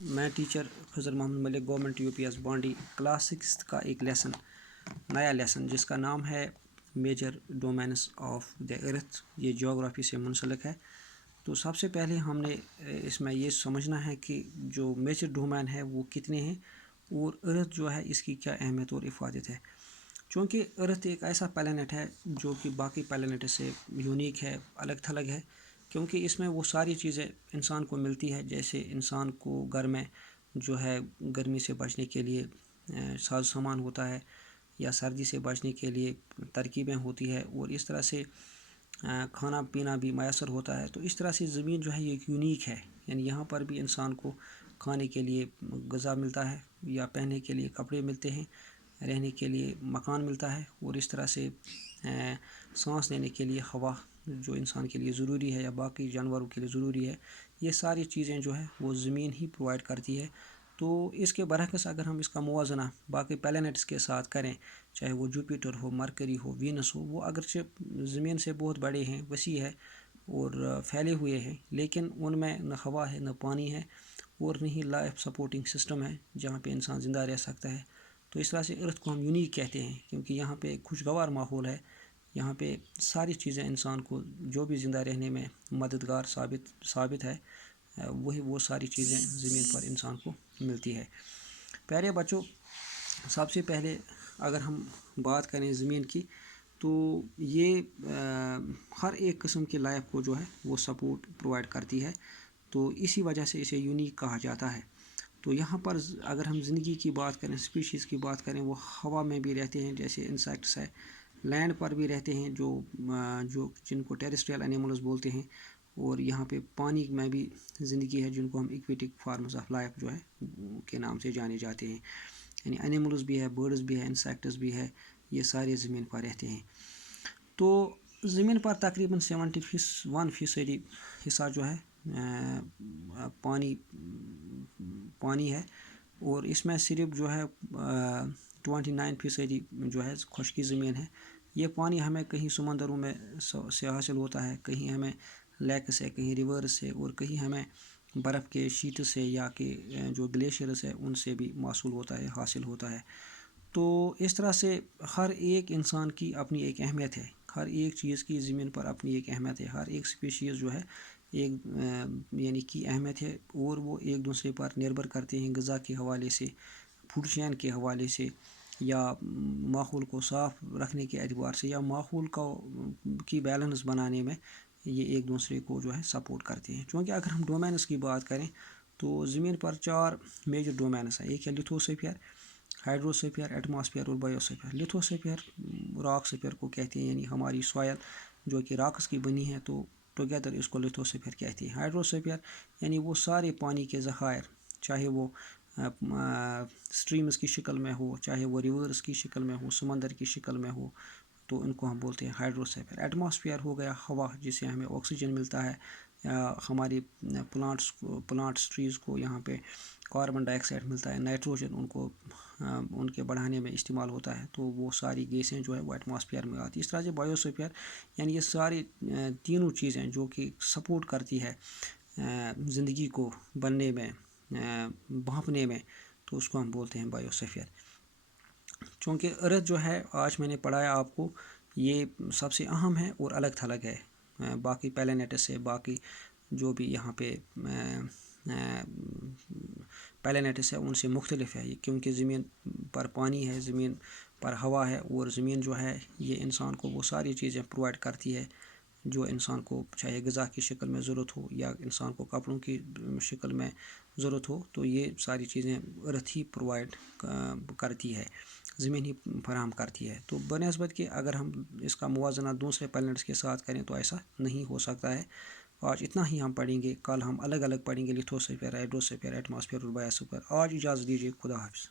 میں ٹیچر خضر محمد ملک government U P S بانڈی class 6 کا ایک نیا لیسن جس کا نام ہے میجر ڈومینس آف دا ارتھ. یہ جغرافی سے منسلک ہے. تو سب سے پہلے ہم نے اس میں یہ سمجھنا ہے کہ جو میجر ڈومین ہے وہ کتنے ہیں اور ارتھ جو ہے اس کی کیا اہمیت اور افادت ہے. چونکہ ارتھ ایک ایسا پلینٹ ہے جو کہ باقی پلینٹ سے یونیک ہے, الگ تھلگ ہے, کیونکہ اس میں وہ ساری چیزیں انسان کو ملتی ہے. جیسے انسان کو گھر میں جو ہے گرمی سے بچنے کے لیے ساز سامان ہوتا ہے, یا سردی سے بچنے کے لیے ترکیبیں ہوتی ہے, اور اس طرح سے کھانا پینا بھی میسر ہوتا ہے. تو اس طرح سے زمین جو ہے یہ ایک یونیک ہے. یعنی یہاں پر بھی انسان کو کھانے کے لیے غذا ملتا ہے, یا پہننے کے لیے کپڑے ملتے ہیں, رہنے کے لیے مکان ملتا ہے, اور اس طرح سے سانس لینے کے لیے ہوا جو انسان کے لیے ضروری ہے یا باقی جانوروں کے لیے ضروری ہے, یہ ساری چیزیں جو ہے وہ زمین ہی پرووائڈ کرتی ہے. تو اس کے برعکس اگر ہم اس کا موازنہ باقی پلینٹس کے ساتھ کریں, چاہے وہ جوپیٹر ہو, مرکری ہو, وینس ہو, وہ اگرچہ زمین سے بہت بڑے ہیں, وسیع ہے اور پھیلے ہوئے ہیں, لیکن ان میں نہ ہوا ہے, نہ پانی ہے, اور نہ ہی لائف سپورٹنگ سسٹم ہے جہاں پہ انسان زندہ رہ سکتا ہے. تو اس طرح سے ارتھ کو ہم یونیک کہتے ہیں, کیونکہ یہاں پہ خوشگوار ماحول ہے. یہاں پہ ساری چیزیں انسان کو جو بھی زندہ رہنے میں مددگار ثابت ہے, وہ ساری چیزیں زمین پر انسان کو ملتی ہے. پیارے بچوں, سب سے پہلے اگر ہم بات کریں زمین کی, تو یہ ہر ایک قسم کی لائف کو جو ہے وہ سپورٹ پرووائڈ کرتی ہے. تو اسی وجہ سے اسے یونیک کہا جاتا ہے. تو یہاں پر اگر ہم زندگی کی بات کریں, اسپیشیز کی بات کریں, وہ ہوا میں بھی رہتے ہیں جیسے انسیکٹس ہے, لینڈ پر بھی رہتے ہیں جو جن کو ٹیریسٹریل اینیملز بولتے ہیں, اور یہاں پہ پانی میں بھی زندگی ہے جن کو ہم ایکویٹک فارمز آف لائف جو ہے کے نام سے جانے جاتے ہیں. یعنی اینیملز بھی ہے, برڈز بھی ہے, انسیکٹس بھی ہے, یہ سارے زمین پر رہتے ہیں. تو زمین پر تقریباً 71% حصہ جو ہے پانی ہے, اور اس میں صرف جو ہے 29% جو ہے خشکی زمین ہے. یہ پانی ہمیں کہیں سمندروں میں سے حاصل ہوتا ہے, کہیں ہمیں لیک سے, کہیں ریورز سے, اور کہیں ہمیں برف کے شیٹ سے یا کہ جو گلیشیئرز ہے ان سے بھی حاصل ہوتا ہے. تو اس طرح سے ہر ایک انسان کی اپنی ایک اہمیت ہے, ہر ایک چیز کی زمین پر اپنی ایک اہمیت ہے. ہر ایک اسپیشیز جو ہے ایک یعنی کی اہمیت ہے, اور وہ ایک دوسرے پر نربھر کرتے ہیں غذا کے حوالے سے, فوڈ چین کے حوالے سے, یا ماحول کو صاف رکھنے کے اعتبار سے, یا ماحول کی بیلنس بنانے میں یہ ایک دوسرے کو جو ہے سپورٹ کرتے ہیں. چونکہ اگر ہم ڈومینس کی بات کریں تو زمین پر 4 میجر ڈومینس ہیں. ایک ہے لیتھوسفیئر, ہائیڈروسفیئر, ایٹماسفیئر اور بایوسفیئر. لیتھوسفیئر راک سفیئر کو کہتے ہیں, یعنی ہماری سوائل جو کہ راکس کی بنی ہے, تو ٹوگیدر اس کو لیتھوسفیئر کہتے ہیں. ہائیڈروسفیئر یعنی وہ سارے پانی کے ذخائر, چاہے وہ سٹریمز کی شکل میں ہو, چاہے وہ ریورز کی شکل میں ہو, سمندر کی شکل میں ہو, تو ان کو ہم بولتے ہیں ہائیڈروسفیئر. ایٹماسفیئر ہو گیا ہوا جس سے ہمیں آکسیجن ملتا ہے, ہماری پلانٹس ٹریز کو یہاں پہ کاربن ڈائی آکسائڈ ملتا ہے, نائٹروجن ان کے بڑھانے میں استعمال ہوتا ہے. تو وہ ساری گیسیں جو ہے وہ ایٹماسفیئر میں آتی ہے. اس طرح سے بایوسفیئر یعنی یہ ساری تینوں چیزیں جو کہ سپورٹ کرتی ہے زندگی کو بننے میں, بھانپنے میں, تو اس کو ہم بولتے ہیں بایوسفیئر. چونکہ ارتھ جو ہے آج میں نے پڑھایا آپ کو, یہ سب سے اہم ہے اور الگ تھلگ ہے باقی پلینٹس سے. باقی جو بھی یہاں پہ پلینٹس ہے ان سے مختلف ہے, کیونکہ زمین پر پانی ہے, زمین پر ہوا ہے, اور زمین جو ہے یہ انسان کو وہ ساری چیزیں پرووائڈ کرتی ہے جو انسان کو چاہے غذا کی شکل میں ضرورت ہو یا انسان کو کپڑوں کی شکل میں ضرورت ہو. تو یہ ساری چیزیں ارتھ ہی پرووائڈ کرتی ہے, زمین ہی فراہم کرتی ہے. تو بنسبت کہ اگر ہم اس کا موازنہ دوسرے پلینٹس کے ساتھ کریں تو ایسا نہیں ہو سکتا ہے. آج اتنا ہی ہم پڑھیں گے, کل ہم الگ الگ پڑھیں گے, لیتھوسفیئر, ہائیڈروسفیئر, ایٹماسفیئر اور بایوسفیئر. آج اجازت دیجیے, خدا حافظ.